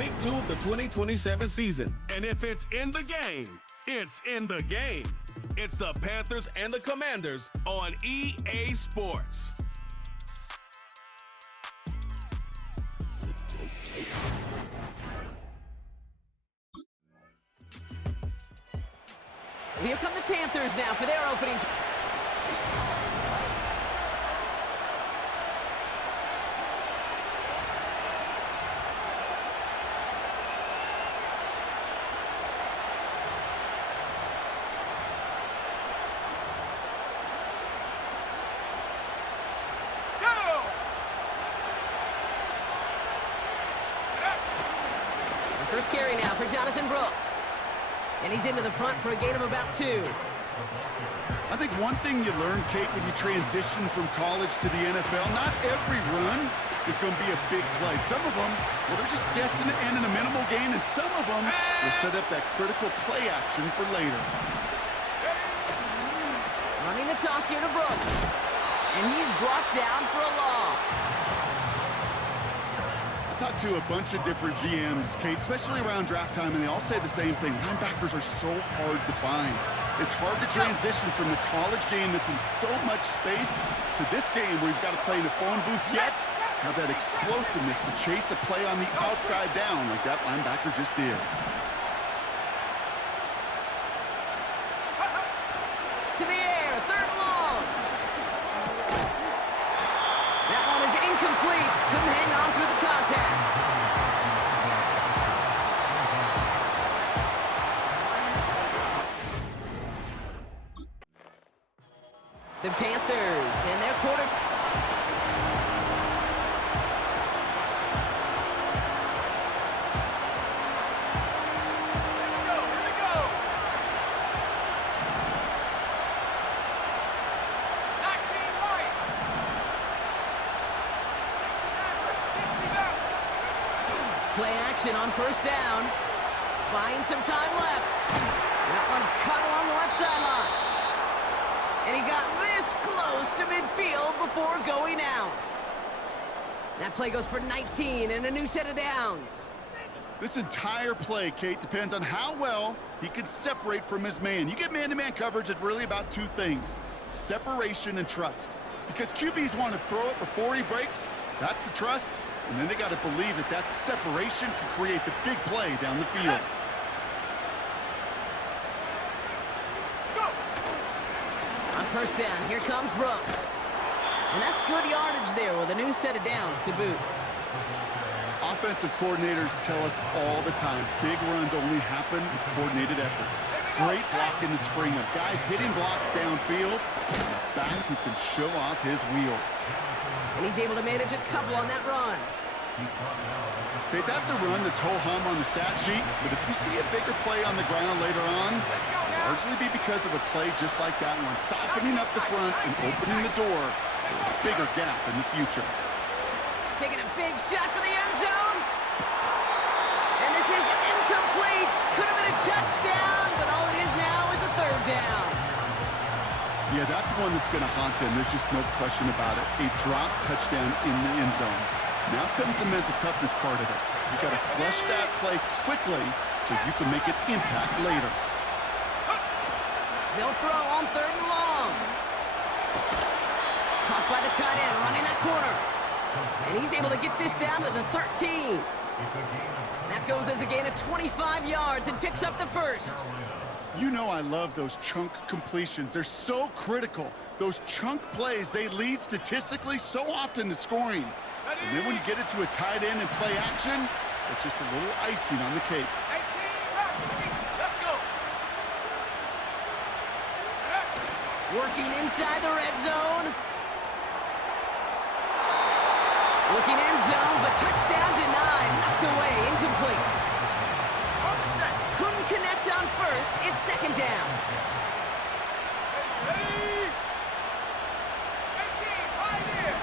Week 2 of the 2027 season. And if it's in the game, it's in the game. It's the Panthers and the Commanders on EA Sports. Here come the Panthers now for their opening. First carry now for Jonathan Brooks. And he's into the front for a gain of about 2. I think one thing you learn, Kate, when you transition from college to the NFL, not every run is going to be a big play. Some of them, well, they're just destined to end in a minimal gain, and some of them will set up that critical play action for later. Running the toss here to Brooks. And he's brought down for a loss. Talked to a bunch of different GMs, Kate, especially around draft time, and they all say the same thing. Linebackers are so hard to find. It's hard to transition from the college game that's in so much space to this game where you've got to play in a phone booth, yet have that explosiveness to chase a play on the outside down like that linebacker just did. To the air, 3rd and long. That one is incomplete. Couldn't hang on through the contact. The Panthers and their quarter. Here we go. 19 right. 60 back. Play action on 1st down. Buying some time left. That one's cut along the left sideline. And he got this close to midfield before going out. That play goes for 19 and a new set of downs. This entire play, Kate, depends on how well he can separate from his man. You get man-to-man coverage, it's really about 2 things: separation and trust. Because QBs want to throw it before he breaks, that's the trust, and then they got to believe that that separation can create the big play down the field. On 1st down, here comes Brooks. And that's good yardage there with a new set of downs to boot. Offensive coordinators tell us all the time, big runs only happen with coordinated efforts. Great block in the spring of guys hitting blocks downfield, and a back who can show off his wheels. And he's able to manage a couple on that run. Okay, that's a run that's ho-hum on the stat sheet, but if you see a bigger play on the ground later on, it'll largely be because of a play just like that one, softening up the front and opening the door for a bigger gap in the future. Taking a big shot for the end zone. And this is incomplete. Could have been a touchdown, but all it is now is a 3rd down. Yeah, that's one that's going to haunt him. There's just no question about it. A drop touchdown in the end zone. Now comes the mental toughness part of it. You got to flush that play quickly so you can make an impact later. They'll throw on 3rd and long. Caught by the tight end, running that corner. And he's able to get this down to the 13. That goes as a gain of 25 yards and picks up the 1st. You know I love those chunk completions. They're so critical. Those chunk plays, they lead statistically so often to scoring. And then when you get it to a tight end and play action, it's just a little icing on the cake. 18 right. Let's go. Working inside the red zone. Looking end zone, but touchdown denied. Knocked away, incomplete. Couldn't connect on 1st. It's 2nd down. Ready? 18 right here.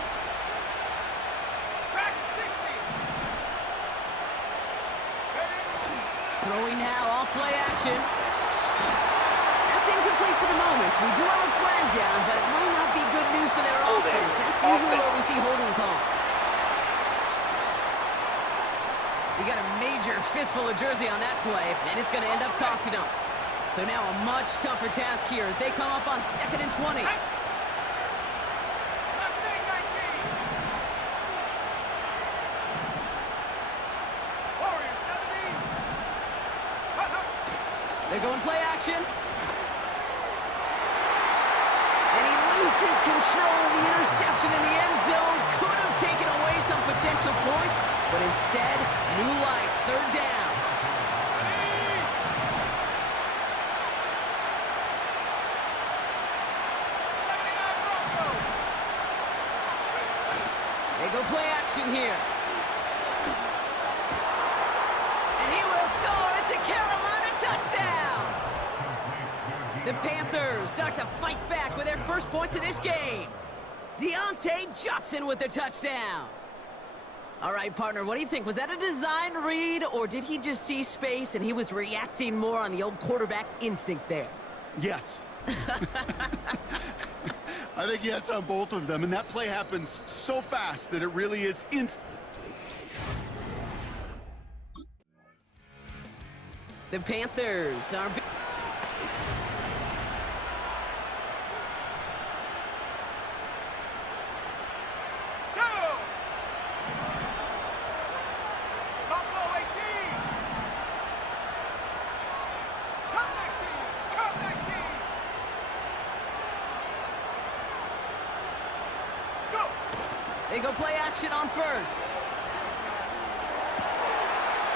Track 60. Ready? Throwing now, off play action. That's incomplete for the moment. We do have a flag down, but it might not be good news for their offense. That's usually where we see holding calls. We got a major fistful of jersey on that play, and it's going to end up costing him. So now a much tougher task here as they come up on 2nd and 20. They're going play action. And he loses control of the interception in the end zone. Could have taken away some potential points, but instead, new life, 3rd down. They go play action here. And he will score. It's a Carolina touchdown. The Panthers start to fight back with their first points of this game. Deontay Johnson with the touchdown. All right, partner, what do you think? Was that a design read, or did he just see space and he was reacting more on the old quarterback instinct there? Yes. I think yes on both of them, and that play happens so fast that it really is instant. The Panthers are... They go play action on first.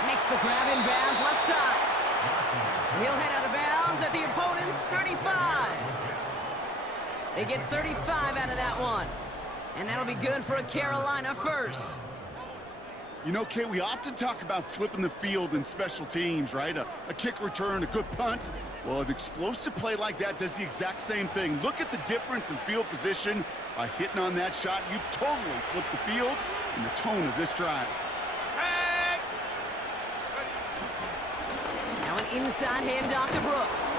Makes the grab in bounds left side. And he'll head out of bounds at the opponent's 35. They get 35 out of that one. And that'll be good for a Carolina first. You know, Kate, we often talk about flipping the field in special teams, right? A kick return, a good punt. Well, an explosive play like that does the exact same thing. Look at the difference in field position. By hitting on that shot, you've totally flipped the field and the tone of this drive. Now an inside handoff to Brooks.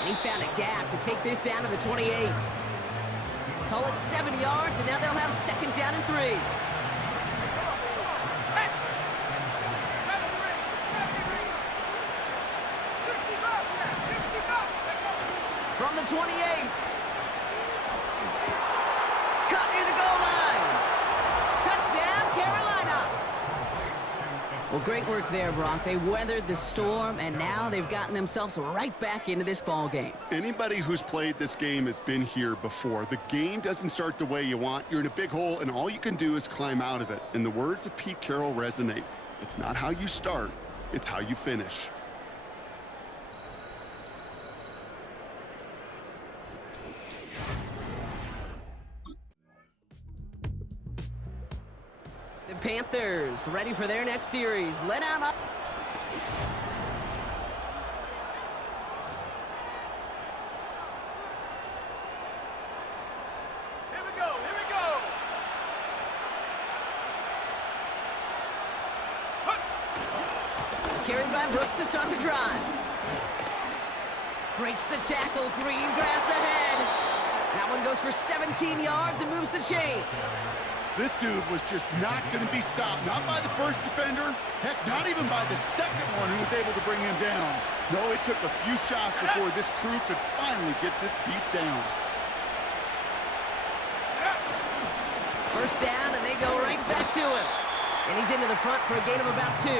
And he found a gap to take this down to the 28. Call it 7 yards, and now they'll have 2nd down and 3. From the 28. Cut near the goal line. Touchdown, Carolina. Well, great work there, Brock. They weathered the storm, and now they've gotten themselves right back into this ball game. Anybody who's played this game has been here before. The game doesn't start the way you want. You're in a big hole, and all you can do is climb out of it. And the words of Pete Carroll resonate. It's not how you start, it's how you finish. The Panthers ready for their next series. Let out up. Here we go, here we go. Carried by Brooks to start the drive. Breaks the tackle. Green grass ahead. That one goes for 17 yards and moves the chains. This dude was just not going to be stopped. Not by the first defender. Heck, not even by the second one who was able to bring him down. No, it took a few shots before this crew could finally get this beast down. First down, and they go right back to him. And he's into the front for a gain of about 2.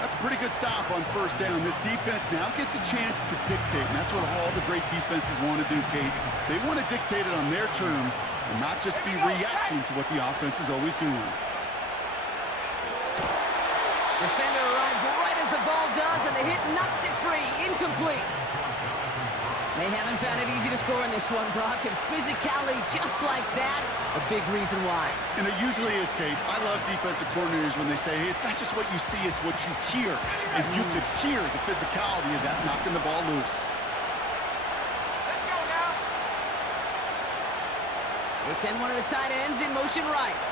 That's a pretty good stop on first down. This defense now gets a chance to dictate, and that's what all the great defenses want to do, Kate. They want to dictate it on their terms and not just be reacting to what the offense is always doing. Defender arrives right as the ball does, and the hit knocks it free. Incomplete. They haven't found it easy to score in this one, Brock, and physicality just like that, a big reason why. And it usually is, Kate. I love defensive coordinators when they say, hey, it's not just what you see, it's what you hear. And you could hear the physicality of that knocking the ball loose. Let's go now. They send one of the tight ends in motion right.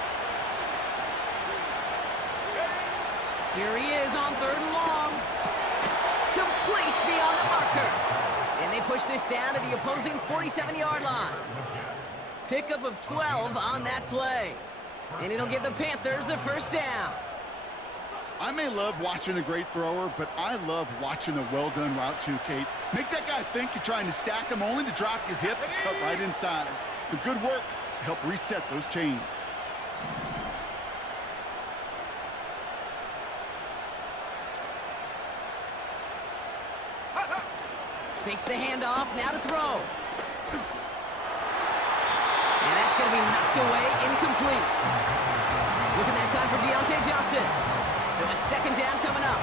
Here he is on 3rd and long. Complete beyond the marker. And they push this down to the opposing 47-yard line. Pickup of 12 on that play. And it'll give the Panthers a first down. I may love watching a great thrower, but I love watching a well-done route too, Kate. Make that guy think you're trying to stack him only to drop your hips and cut right inside. Some good work to help reset those chains. Fakes the handoff, now to throw. And that's going to be knocked away, incomplete. Looking that time for Deontay Johnson. So it's second down coming up.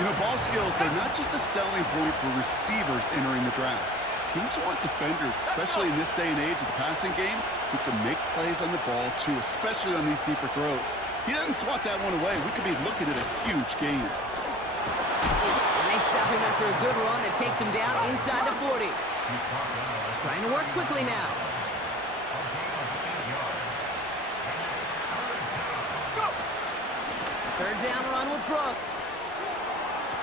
You know, ball skills are not just a selling point for receivers entering the draft. Teams want defenders, especially in this day and age of the passing game, who can make plays on the ball too, especially on these deeper throws. He doesn't swat that one away. We could be looking at a huge game. And they stop him after a good run that takes him down inside the 40. Trying to work quickly now. Third down run with Brooks.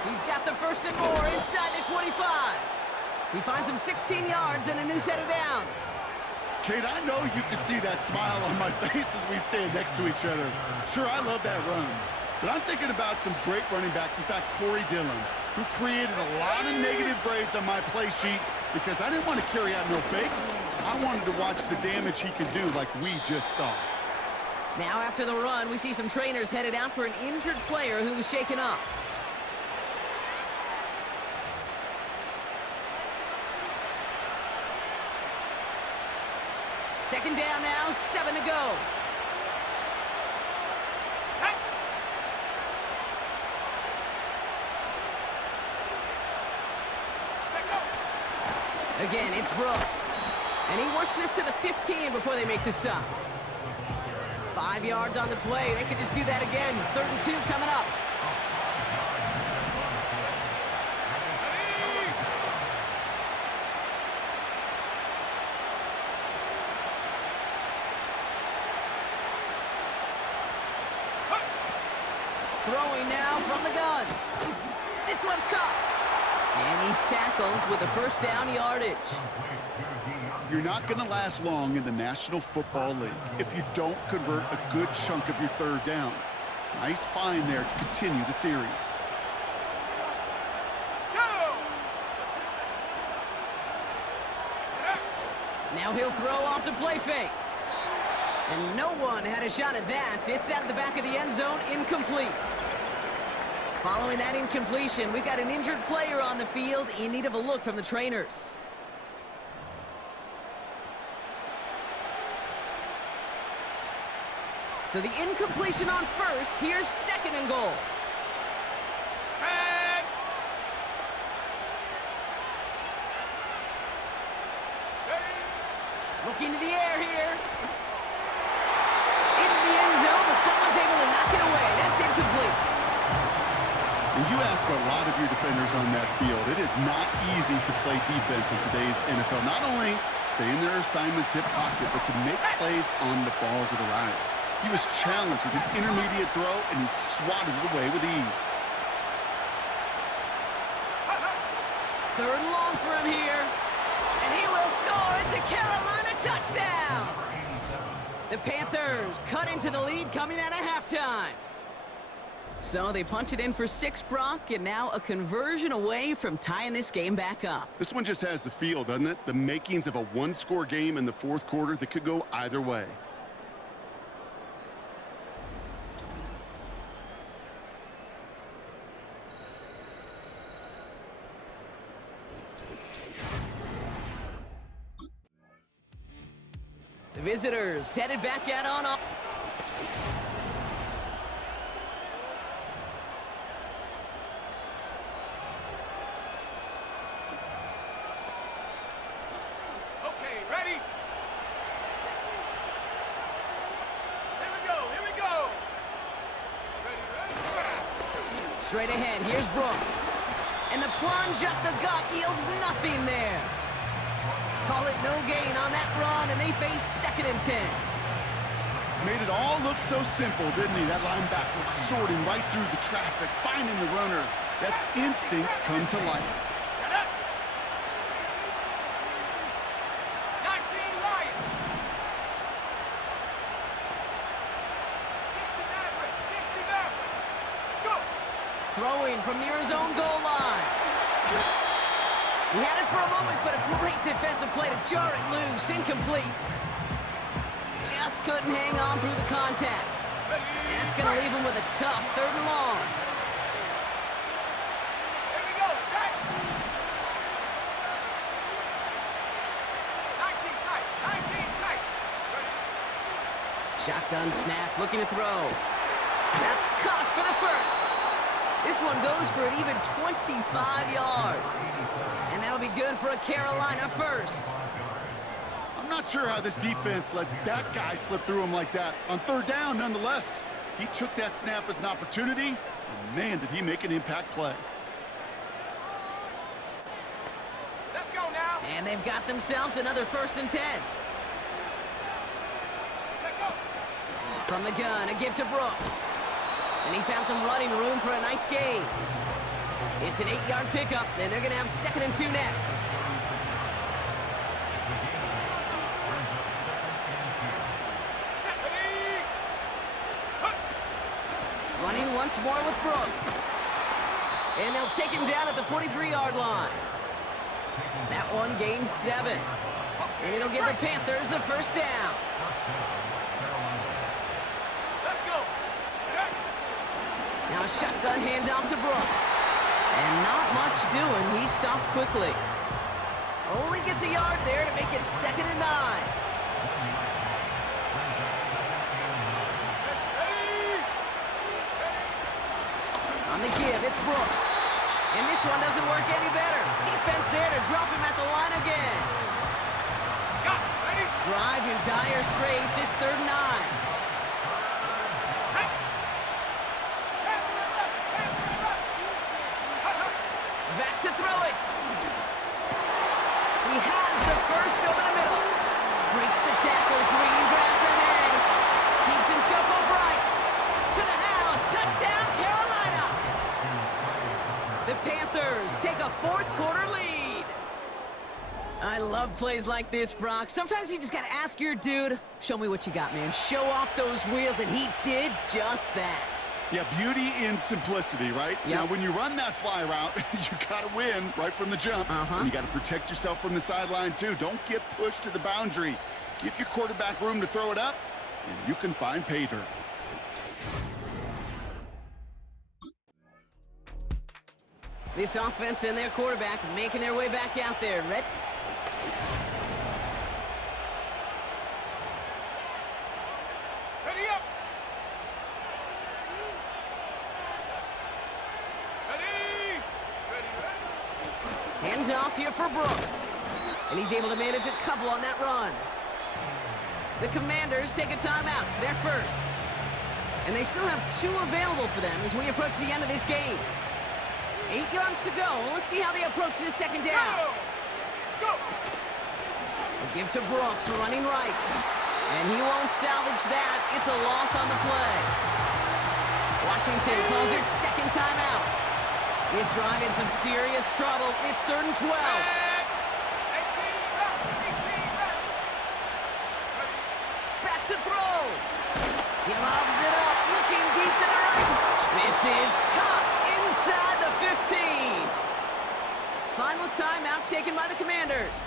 He's got the first and more inside the 25. He finds him 16 yards and a new set of downs. Kate, I know you can see that smile on my face as we stand next to each other. Sure, I love that run. But I'm thinking about some great running backs. In fact, Corey Dillon, who created a lot of negative grades on my play sheet because I didn't want to carry out no fake. I wanted to watch the damage he could do like we just saw. Now after the run, we see some trainers headed out for an injured player who was shaken up. Second down now, 7 to go. Again, it's Brooks. And he works this to the 15 before they make the stop. 5 yards on the play. They could just do that again. 3rd and 2 coming up. Throwing now from the gun. This one's caught. And he's tackled with the first down yardage. You're not going to last long in the National Football League if you don't convert a good chunk of your third downs. Nice find there to continue the series. Now he'll throw off the play fake. And no one had a shot at that. It's out of the back of the end zone, incomplete. Following that incompletion, we've got an injured player on the field in need of a look from the trainers. So the incompletion on first. Here's 2nd and goal. Looking to the air here. Into the end zone, but someone's able to knock it away. That's incomplete. When you ask a lot of your defenders on that field, it is not easy to play defense in today's NFL. Not only stay in their assignment's hip pocket, but to make plays on the ball as it arrives. He was challenged with an intermediate throw, and he swatted it away with ease. 3rd and long for him here. And he will score. It's a Carolina touchdown. The Panthers cut into the lead coming out of halftime. So they punch it in for 6, Brock, and now a conversion away from tying this game back up. This one just has the feel, doesn't it? The makings of a one-score game in the 4th quarter that could go either way. The visitors headed back out on up. Okay, ready? Here we go, here we go. Ready? Straight ahead, here's Brooks. And the plunge up the gut yields nothing there. Call it no gain on that run, and they face 2nd and 10. Made it all look so simple, didn't he? That linebacker sorting right through the traffic, finding the runner. That's instincts come to life. 19 Lions. 60 Maverick, 60 Maverick. Throwing from near his own goal line. He had it for a moment, but a great defensive play to jar it loose. Incomplete. Just couldn't hang on through the contact. And that's going to leave him with a tough 3rd and long. Here we go, set. 19 tight, 19 tight. Shotgun snap, looking to throw. That's caught for the first. This one goes for an even 25 yards. And that'll be good for a Carolina first. I'm not sure how this defense let that guy slip through him like that. On 3rd down, nonetheless, he took that snap as an opportunity, and man, did he make an impact play. Let's go now. And they've got themselves another 1st and 10. Take go. From the gun, a give to Brooks. And he found some running room for a nice gain. It's an 8-yard pickup, and they're going to have 2nd and 2 next. Running once more with Brooks. And they'll take him down at the 43-yard line. That one gains 7. And it'll give the Panthers a 1st down. Let's go. Now a shotgun handoff to Brooks. And not much doing. He stopped quickly. Only gets a yard there to make it 2nd and 9. On the give, it's Brooks. And this one doesn't work any better. Defense there to drop him at the line again. Got it. Ready? Drive in dire straits. It's 3rd and 9. Back to throw it. He has the first over the middle. Breaks the tackle. Green grass ahead. Keeps himself upright. To the house. Touchdown, Carolina. The Panthers take a 4th quarter lead. I love plays like this, Brock. Sometimes you just got to ask your dude, show me what you got, man. Show off those wheels, and he did just that. Yeah, beauty in simplicity, right? Yep. Now, when you run that fly route, you got to win right from the jump. And you got to protect yourself from the sideline, too. Don't get pushed to the boundary. Give your quarterback room to throw it up, and you can find pay dirt. This offense and their quarterback making their way back out there. Ready up. Ready. Hand off here for Brooks. And he's able to manage a couple on that run. The Commanders take a timeout. It's their first. And they still have 2 available for them as we approach the end of this game. 8 yards to go. Let's see how they approach this 2nd down. Go. A give to Brooks, running right. And he won't salvage that. It's a loss on the play. Washington calls it 2nd timeout. He's driving some serious trouble. It's 3rd and 12. 18 Back to throw. He lobs it up, looking deep to the right. This is caught inside the 15. Final timeout taken by the Commanders.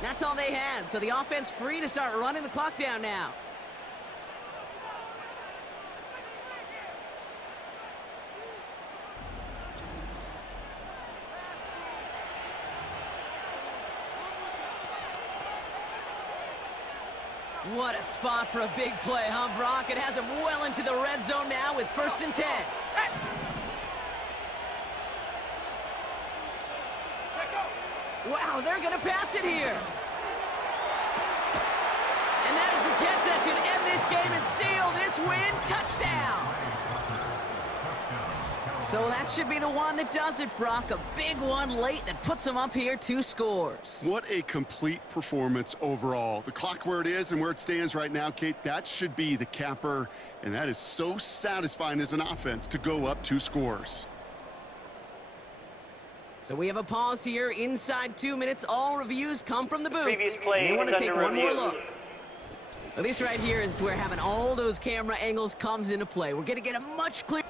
That's all they had, so the offense free to start running the clock down now. What a spot for a big play, huh, Brock? It has him well into the red zone now with 1st and 10. Wow, they're going to pass it here. And that is the catch that should end this game and seal this win. Touchdown. So that should be the one that does it, Brock. A big one late that puts them up here 2 scores. What a complete performance overall. The clock where it is and where it stands right now, Kate, that should be the capper. And that is so satisfying as an offense to go up 2 scores. So we have a pause here. Inside 2 minutes, all reviews come from the booth. Previous play and they want to is take under one more review. look. Well, this right here is where having all those camera angles comes into play. We're going to get a much clearer.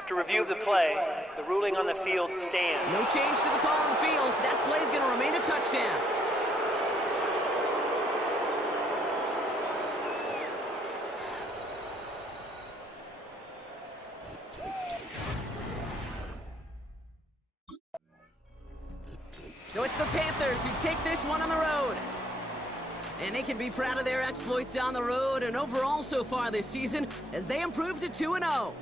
After review of the play, the ruling on the field stands. No change to the call on the field, so that play's going to remain a touchdown. So it's the Panthers who take this one on the road. And they can be proud of their exploits on the road and overall so far this season as they improved to 2-0.